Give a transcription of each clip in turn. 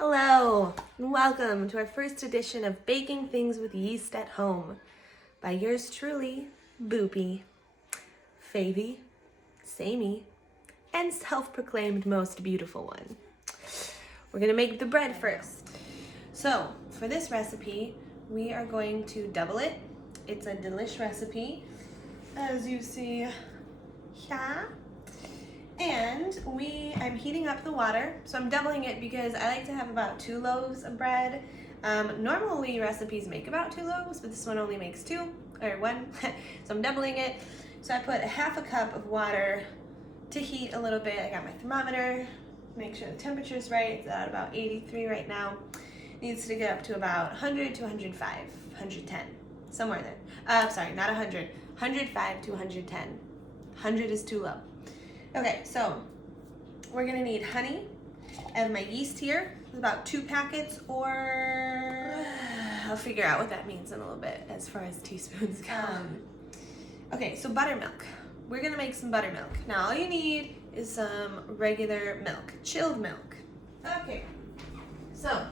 Hello, and welcome to our first edition of Baking Things with Yeast at Home by yours truly, Boopy, Favy, Samey, and self-proclaimed most beautiful one. We're gonna make the bread first. So, for this recipe, we are going to double it. It's a DELISH recipe, as you see here. And I'm heating up the water, so I'm doubling it because I like to have about 2 loaves of bread. Normally recipes make about 2 loaves, but this one only makes 2, or 1, so I'm doubling it. So I put 1/2 cup of water to heat a little bit. I got my thermometer, make sure the temperature's right. It's at about 83 right now. It needs to get up to about 100 to 105, 110, somewhere there. Sorry, not 100, 105 to 110. 100 is too low. Okay, so we're gonna need honey. I have my yeast here. It's about 2 packets, or I'll figure out what that means in a little bit as far as teaspoons go. Okay, so buttermilk. We're gonna make some buttermilk. Now all you need is some regular milk, chilled milk. Okay, so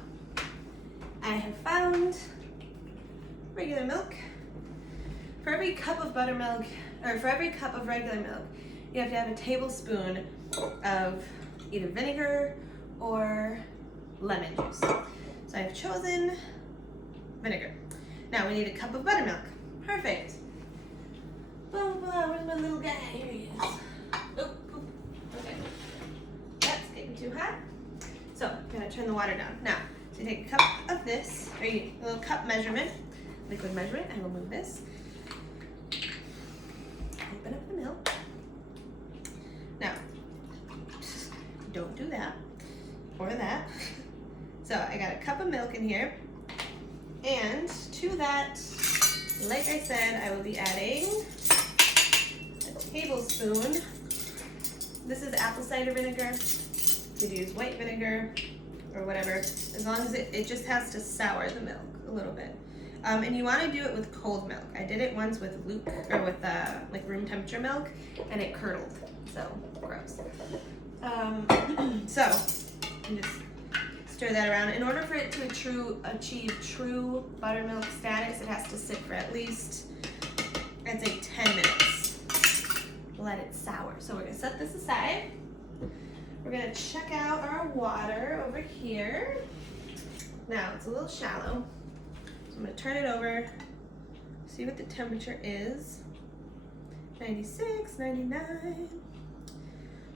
I have found regular milk. For every cup of buttermilk, or for every cup of regular milk, you have to have a tablespoon of either vinegar or lemon juice. So I've chosen vinegar. Now we need a cup of buttermilk. Perfect. Blah, blah, where's my little guy? Here he is. Oop, oop. Okay. That's getting too hot. So I'm gonna turn the water down. Now, so you take a cup of this, or a little cup measurement, liquid measurement. I will move this. Open up the milk. Now, don't do that, or that. So I got a cup of milk in here, and to that, like I said, I will be adding a tablespoon. This is apple cider vinegar. You could use white vinegar or whatever, as long as it just has to sour the milk a little bit. And you want to do it with cold milk. I did it once with like room temperature milk, and it curdled. So gross. So you just stir that around. In order for it to achieve true buttermilk status, it has to sit for at least, I'd say, 10 minutes. Let it sour. So we're gonna set this aside. We're gonna check out our water over here. Now it's a little shallow. I'm gonna turn it over, see what the temperature is. 96, 99.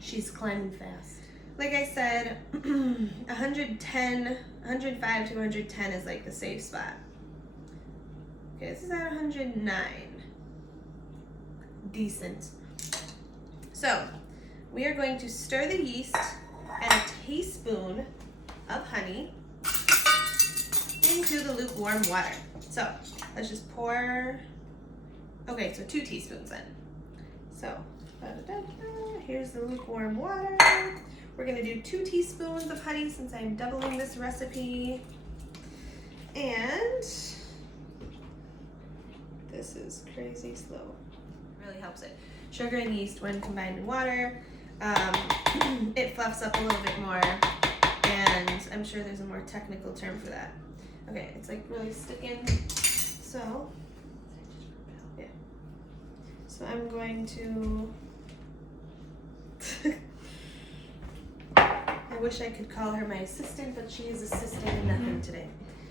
She's climbing fast. Like I said, 110, 105 to 110 is like the safe spot. Okay, this is at 109. Decent. So, we are going to stir the yeast and a teaspoon of honey into the lukewarm water. So let's just pour, okay, so 2 teaspoons then. So here's the lukewarm water. We're gonna do 2 teaspoons of honey since I'm doubling this recipe. And this is crazy slow. Really helps it. Sugar and yeast, when combined in water, it fluffs up a little bit more, and I'm sure there's a more technical term for that. Okay, it's like really sticking, so, yeah. So I'm going to, I wish I could call her my assistant, but she is assisting nothing today.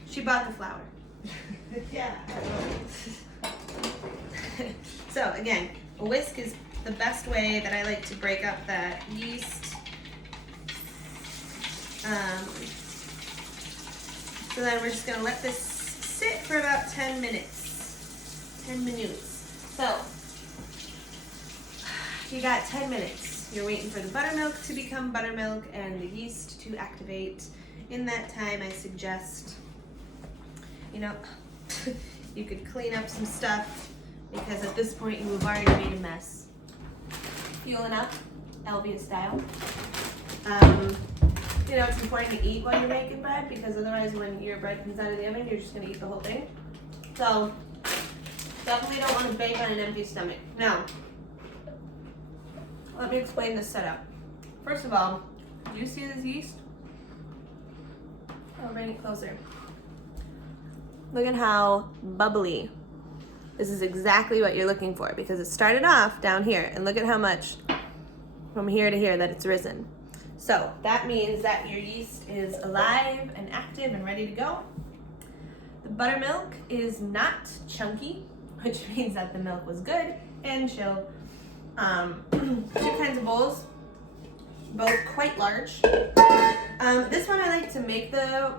She bought the flour. Yeah. So again, a whisk is the best way that I like to break up that yeast. So then we're just gonna let this sit for about 10 minutes. 10 minutes. So, you got 10 minutes. You're waiting for the buttermilk to become buttermilk and the yeast to activate. In that time, I suggest, you could clean up some stuff, because at this point you have already made a mess. Fueling up, Elvia style. It's important to eat while you're making bread, because otherwise when your bread comes out of the oven, you're just going to eat the whole thing. So, definitely don't want to bake on an empty stomach. Now, let me explain this setup. First of all, do you see this yeast? I'll bring it closer. Look at how bubbly. This is exactly what you're looking for because it started off down here, and look at how much from here to here that it's risen. So that means that your yeast is alive and active and ready to go. The buttermilk is not chunky, which means that the milk was good and chilled. 2 kinds of bowls, both quite large. This one I like to make the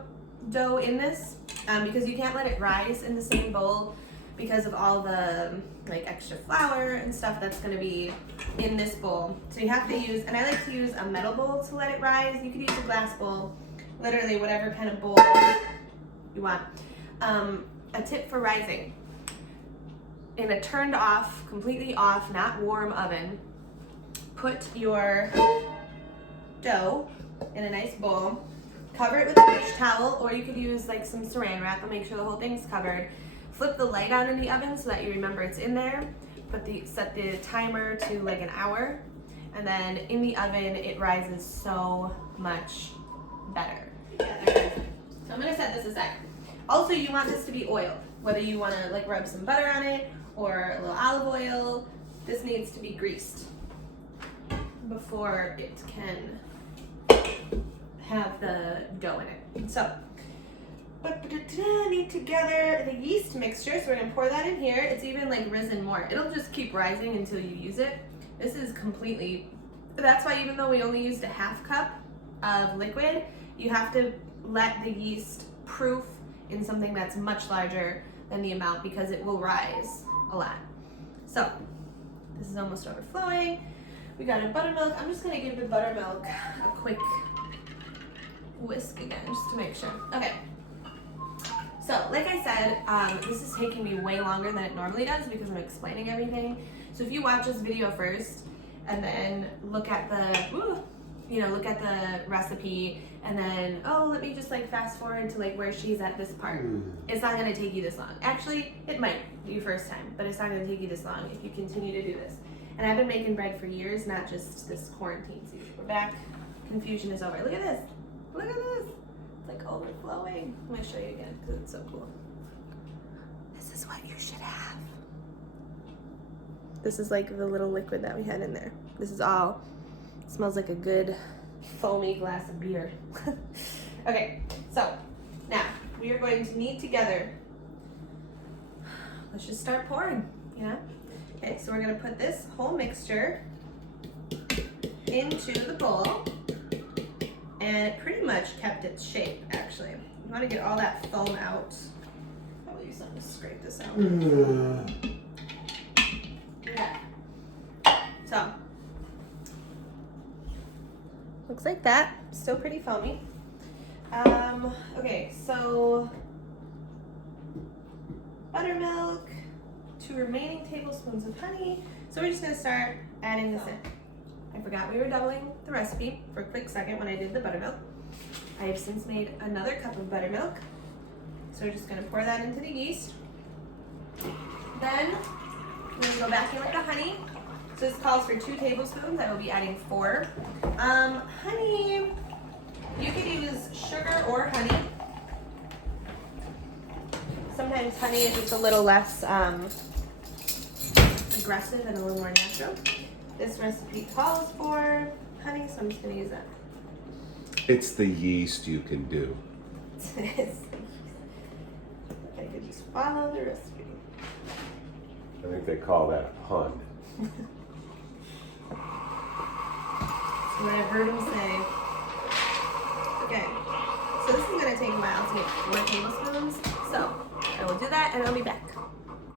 dough in this because you can't let it rise in the same bowl because of all the like extra flour and stuff that's going to be in this bowl. So you have to use, and I like to use a metal bowl to let it rise. You could use a glass bowl, literally whatever kind of bowl you want. A tip for rising: in a turned off, completely off, not warm oven, put your dough in a nice bowl, cover it with a dish towel, or you could use like some saran wrap and make sure the whole thing's covered. Flip the light on in the oven so that you remember it's in there. Set the timer to like an hour, and then in the oven it rises so much better. So I'm gonna set this aside. Also, you want this to be oiled, whether you want to like rub some butter on it or a little olive oil. This needs to be greased before it can have the dough in it. So need together the yeast mixture, so we're gonna pour that in here. It's even like risen more. It'll just keep rising until you use it. This is completely, that's why even though we only used a half cup of liquid, you have to let the yeast proof in something that's much larger than the amount because it will rise a lot. So this is almost overflowing. We got our buttermilk. I'm just gonna give the buttermilk a quick whisk again just to make sure. Okay. So, like I said, this is taking me way longer than it normally does because I'm explaining everything. So if you watch this video first and then look at look at the recipe and then, oh, let me just like fast forward to like where she's at this part. It's not gonna take you this long. Actually, it might your first time, but it's not gonna take you this long if you continue to do this. And I've been making bread for years, not just this quarantine season. We're back. Confusion is over. Look at this. Look at this. Like overflowing. I'm gonna show you again because it's so cool. This is what you should have. This is like the little liquid that we had in there. This is all, it smells like a good foamy glass of beer. Okay, so now we are going to knead together. Let's just start pouring, you know? Okay, so we're gonna put this whole mixture into the bowl. And it pretty much kept its shape, actually. You want to get all that foam out. I'll use something to scrape this out. Okay. So, looks like that. Still pretty foamy. Okay, so buttermilk, 2 remaining tablespoons of honey. So we're just gonna start adding this in. I forgot we were doubling the recipe for a quick second when I did the buttermilk. I have since made another cup of buttermilk. So we're just gonna pour that into the yeast. Then we're gonna go back in with the honey. So this calls for 2 tablespoons. I will be adding 4. Honey, you could use sugar or honey. Sometimes honey is just a little less aggressive and a little more natural. This recipe calls for honey, so I'm just going to use that. It's the yeast you can do. If I could just follow the recipe. I think they call that a pun. That's what I've heard them say. Okay, so this is going to take a while to make 4 tablespoons. So I will do that and I'll be back.